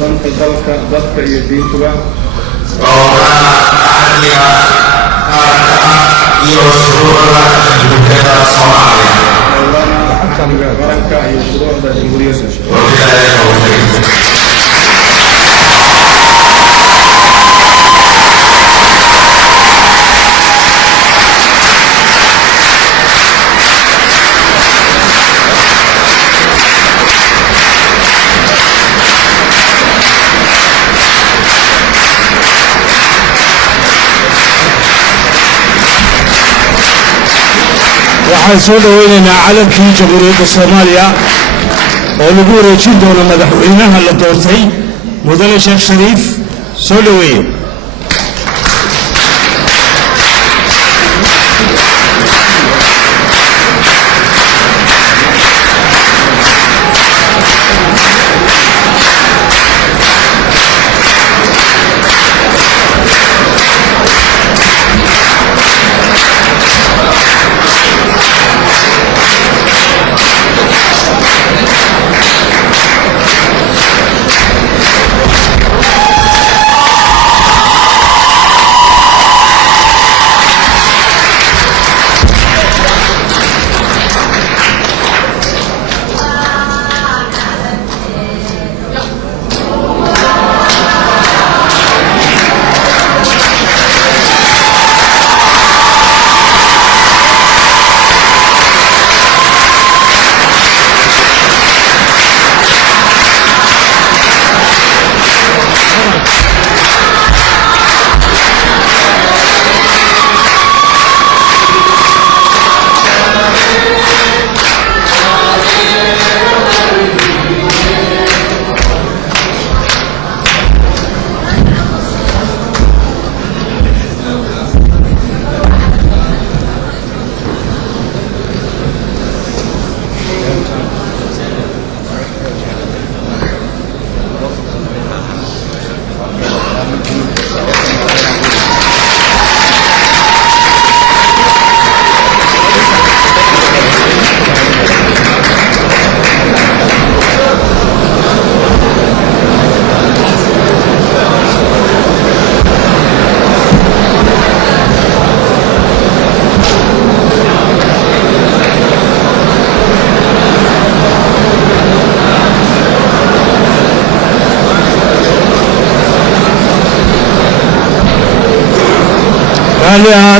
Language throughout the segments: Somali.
danta dalka dadka iyo diintuba dhowrana amniga qaranka iyo shuruucda jamhuuriyadda Soomaaliya qaranka iyo shuruucda jamhuuriyadda. waxaan soo dhaweynaynaa calankii jamhuuriyadda Soomaaliya oo lagu wareejin doono madaxweynaha la doortay mudane Sheekh Shariif. soo dhaweeyo.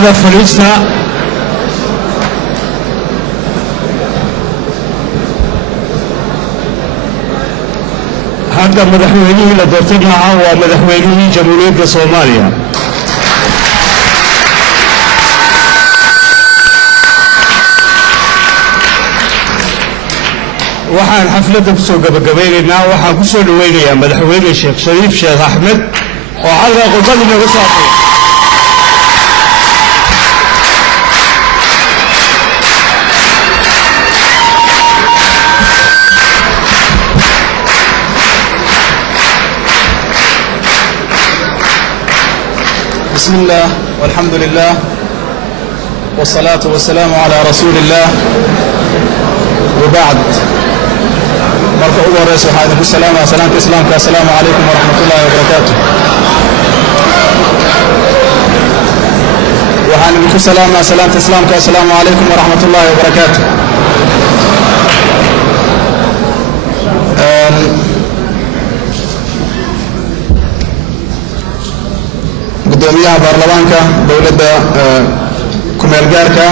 هذا فريستا هذا مدحويني لدورتنا هو مدحويني جمهورية صوماليا. waxaan xafladda ku soo gabagabaynaynaa waxaan ku soo dhaweynayaa madaxweyne Sheekh Shariif Sheekh Axmed oo halka qodobada inaga saartay. بسم الله والحمد لله والصلاة والسلام على رسول الله وبعد. مركب أول رئيس وحيد السلام وسلامة إسلام السلام عليكم ورحمة الله وبركاته. وحيد السلام وسلامة إسلام السلام عليكم ورحمة الله وبركاته. قدوميها برلمانكا دولة كوميلغاركا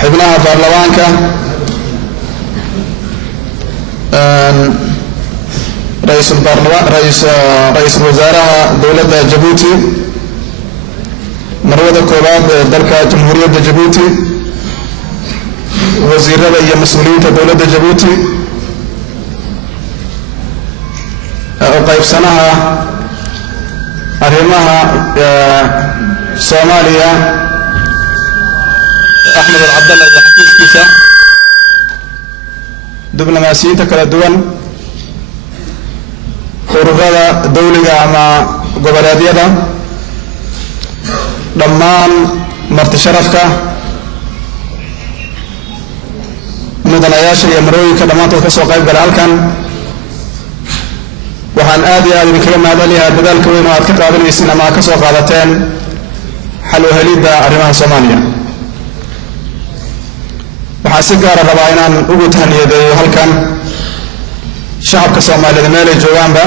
حبناها برلمانكا رئيس الوزراء دولة جيبوتي مروة كوباد دلكا جمهورية جيبوتي وزير رئي مسؤولين دولة جيبوتي وقيب سنها أرهمها صوماليا أحمد العبد الله حفيظ كيسا دبلوماسيين تكلا دوان ururada dawliga ama goboleedyada dhammaan marti sharafka mudanayaasha iyo marooyinka dhammaantood ka soo qayb gala halkan waxaan aad iyo aad idinkaga mahadcelinayaa dadaalka weyn oo aad ka qaadanaysiin ama aad ka soo qaadateen xal u helidda arrimaha Soomaaliya. waxaan si gaar ah rabaa inaan ugu tahniyadeeyo halkan shacabka Soomaaliyeed meel ay joogaanba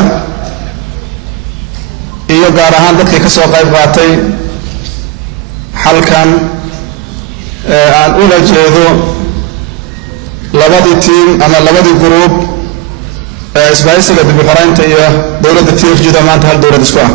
iyo gaar ahaan dadkii ka soo qayb qaatay halkan aan ula jeedo labadii tiim ama labadii group isbaahisiga dib u xoreynta iyo dowladda TFG-da maanta hal dowlad isku ah.